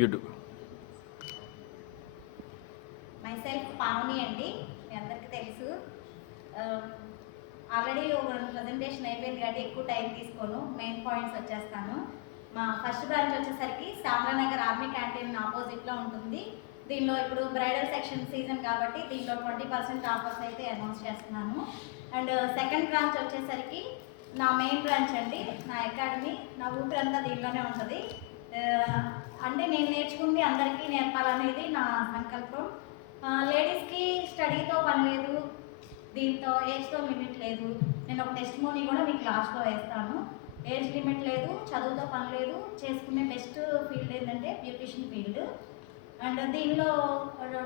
Beautiful. My self Pavani అండి, మీ అందరికీ తెలుసు. ఆల్రెడీ ఒక ప్రజెంటేషన్ అయిపోయింది కాబట్టి ఎక్కువ టైం తీసుకోను, మెయిన్ పాయింట్స్ వచ్చేస్తాను. మా ఫస్ట్ బ్రాంచ్ వచ్చేసరికి శామలానగర్ ఆర్మీ క్యాంటీన్ ఆపోజిట్లో ఉంటుంది. దీనిలో ఇప్పుడు బ్రైడల్ సెక్షన్ సీజన్ కాబట్టి దీనిలో 20% ఆఫర్స్ అయితే అనౌన్స్ చేస్తున్నాను. అండ్ సెకండ్ బ్రాంచ్ వచ్చేసరికి నా మెయిన్ బ్రాంచ్ అండి, నా అకాడమీ, నా ఊపిరంతా దీనిలోనే ఉంటుంది. అంటే నేను నేర్చుకుంది అందరికీ నేర్పాలనేది నా సంకల్పం. లేడీస్కి స్టడీతో పని లేదు, దీంతో ఏజ్తో లిమిట్ లేదు. నేను ఒక టెస్టిమోనీ కూడా మీకు లాస్ట్లో వేస్తాను. ఏజ్ లిమిట్ లేదు, చదువుతో పని లేదు, చేసుకునే బెస్ట్ ఫీల్డ్ ఏంటంటే బ్యూటిషియన్ ఫీల్డ్. అండ్ దీనిలో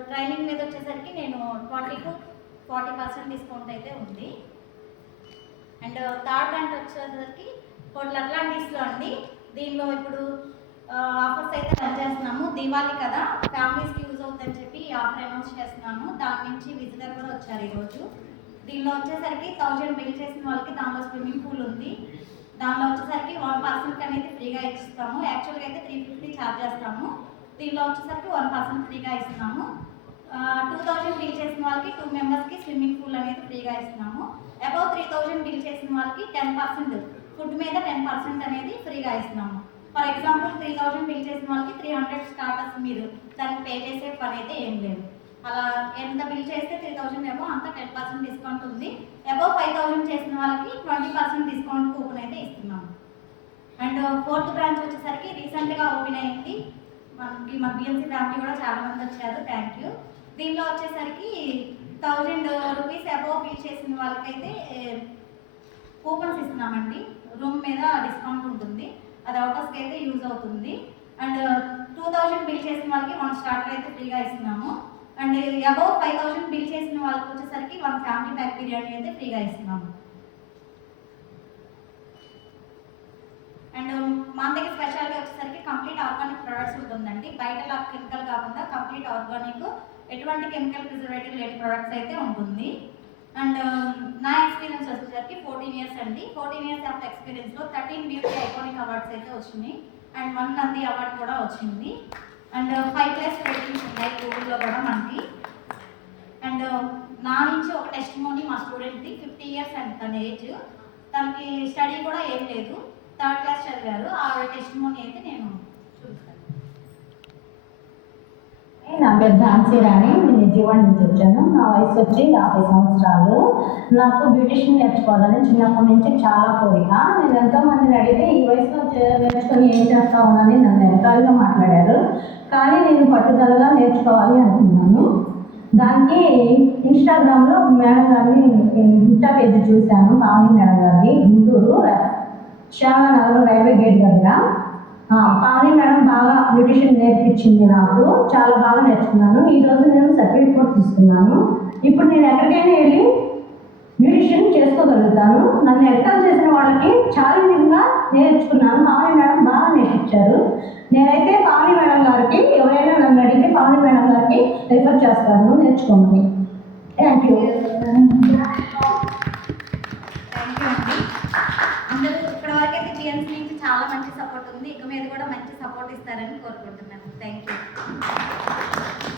ట్రైనింగ్ మీద వచ్చేసరికి నేను 20 to 40% డిస్కౌంట్ అయితే ఉంది. అండ్ థర్డ్ బ్రాంచ్ వచ్చేసరికి హోటల్ అట్లాంటిస్లో అండి. దీనిలో ఇప్పుడు ఆఫర్స్ అయితే రన్ చేస్తున్నాము. దీవాళి కదా, ఫ్యామిలీస్కి యూజ్ అవుతుందని చెప్పి ఆఫర్ అనౌన్స్ చేస్తున్నాను. దాని నుంచి విజిటర్ కూడా వచ్చారు ఈరోజు. దీనిలో వచ్చేసరికి 1000 బిల్ చేసిన వాళ్ళకి దానిలో స్విమ్మింగ్ పూల్ ఉంది. దానిలో వచ్చేసరికి 1% అనేది ఫ్రీగా ఇస్తాము. యాక్చువల్గా అయితే 350 ఛార్జ్ చేస్తాము. దీనిలో వచ్చేసరికి 1% ఫ్రీగా ఇస్తున్నాము. 2000 బిల్ చేసిన వాళ్ళకి 2 మెంబర్స్కి స్విమ్మింగ్ పూల్ అనేది ఫ్రీగా ఇస్తున్నాము. అబౌవ్ 3000 బిల్ చేసిన వాళ్ళకి 10%, ఫుడ్ మీద 10% అనేది ఫ్రీగా ఇస్తున్నాము. ఫర్ ఎగ్జాంపుల్ 3000 బిల్ చేసిన వాళ్ళకి 300 స్టార్టర్స్ మీరు దానికి పే చేసే పని అయితే ఏం లేదు. అలా ఎంత బిల్ చేస్తే 3000 ఏమో అంత 10% డిస్కౌంట్ ఉంది. అబౌవ్ 5000 చేసిన వాళ్ళకి 20% డిస్కౌంట్ కూపన్ అయితే ఇస్తున్నాము. అండ్ ఫోర్త్ బ్రాంచ్ వచ్చేసరికి రీసెంట్గా ఓపెన్ అయింది. మనకి మా బిఎన్సీ ఫ్యామిలీ కూడా చాలా మంది వచ్చారు, థ్యాంక్ యూ. దీనిలో వచ్చేసరికి 1000 రూపీస్ అబౌవ్ బిల్ చేసిన వాళ్ళకైతే కూపన్స్ ఇస్తున్నామండి. రూమ్ మీద డిస్కౌంట్ ఉంటుంది, అది అవుటర్స్కి అయితే యూజ్ అవుతుంది. అండ్ 2000 బిల్ చేసిన వాళ్ళకి 1 స్టార్టర్ అయితే ఫ్రీగా ఇస్తున్నాము. అండ్ అబౌవ్ 5000 బిల్ చేసిన వాళ్ళకి వచ్చేసరికి 1 ఫ్యామిలీ ప్యాక్ బిర్యానీ అయితే ఫ్రీగా ఇస్తున్నాము. అండ్ మా దగ్గర స్పెషల్గా వచ్చేసరికి కంప్లీట్ ఆర్గానిక్ ప్రొడక్ట్స్ ఉంటుందండి. బయట కెమికల్ కాకుండా కంప్లీట్ ఆర్గానిక్, ఎటువంటి కెమికల్ ప్రిజర్వేటివ్ లేని ప్రొడక్ట్స్ అయితే ఉంటుంది. అండ్ నా ఎక్స్పీరియన్స్ వచ్చేసరికి 14 ఇయర్స్ అండి. 14 ఇయర్స్ ఆఫ్ ఎక్స్పీరియన్స్లో 13 బ్యూటీ ఐకానిక్ అవార్డ్స్ అయితే వచ్చినాయి. అండ్ 1 నంది అవార్డ్ కూడా వచ్చింది. అండ్ 5+ రేటింగ్స్ ఉన్నాయి గూగుల్లో కూడా మనకి. అండ్ నా నుంచి ఒక టెస్టిమోనీ మా స్టూడెంట్ది 50 ఇయర్స్ అండి తన ఏజ్. తనకి స్టడీ కూడా ఏం లేదు, 3rd క్లాస్ చదివారు. ఆ టెస్టిమోనీ అయితే నేను చూపిస్తాను. నా పేరు ఝాన్సీ రాణి, నేను విజయవాడ నుంచి వచ్చాను. నా వయసు వచ్చి 50 సంవత్సరాలు. నాకు బ్యూటిషియన్ నేర్చుకోవాలని చిన్నప్పటి నుంచి చాలా కోరిక. నేను ఎంతోమందిని అడిగితే ఈ వయసులో నేర్చుకొని ఏం చేస్తామని నన్ను వెనకాలుగా మాట్లాడారు. కానీ నేను పట్టుదలగా నేర్చుకోవాలి అనుకున్నాను. దానికి ఇన్స్టాగ్రామ్లో మేడం గారిని ఇన్స్టా పేజ్ చూశాను, పావని మేడం గారిని, గుంటూరు శ్యామలానగర్ రైల్వే గేట్ దగ్గర. పావని మేడం బాగా బ్యూటిషియన్ నేర్పించింది, నాకు చాలా బాగా నేర్చుకున్నాను. ఈరోజు నేను సర్టిఫికేట్ కూడా తీసుకున్నాను. ఇప్పుడు నేను ఎక్కడికైనా వెళ్ళి బ్యూటిషియన్ చేసుకోగలుగుతాను. నన్ను ఎక్సెల్ చేసిన వాళ్ళకి ఛాలెంజింగ్గా నేర్చుకున్నాను. పావని మేడం బాగా నేర్పించారు. నేనైతే పావని మేడం గారికి, ఎవరైనా నన్ను అడిగితే పావని మేడం గారికి రిఫర్ చేస్తాను నేర్చుకోమని. Thank you. అందరూ ఇప్పటివరకు అయితే బిఎన్సీ నుంచి చాలా మంచి సపోర్ట్ ఉంది. ఇక మీద కూడా మంచి సపోర్ట్ ఇస్తారని కోరుకుంటున్నాను. Thank you.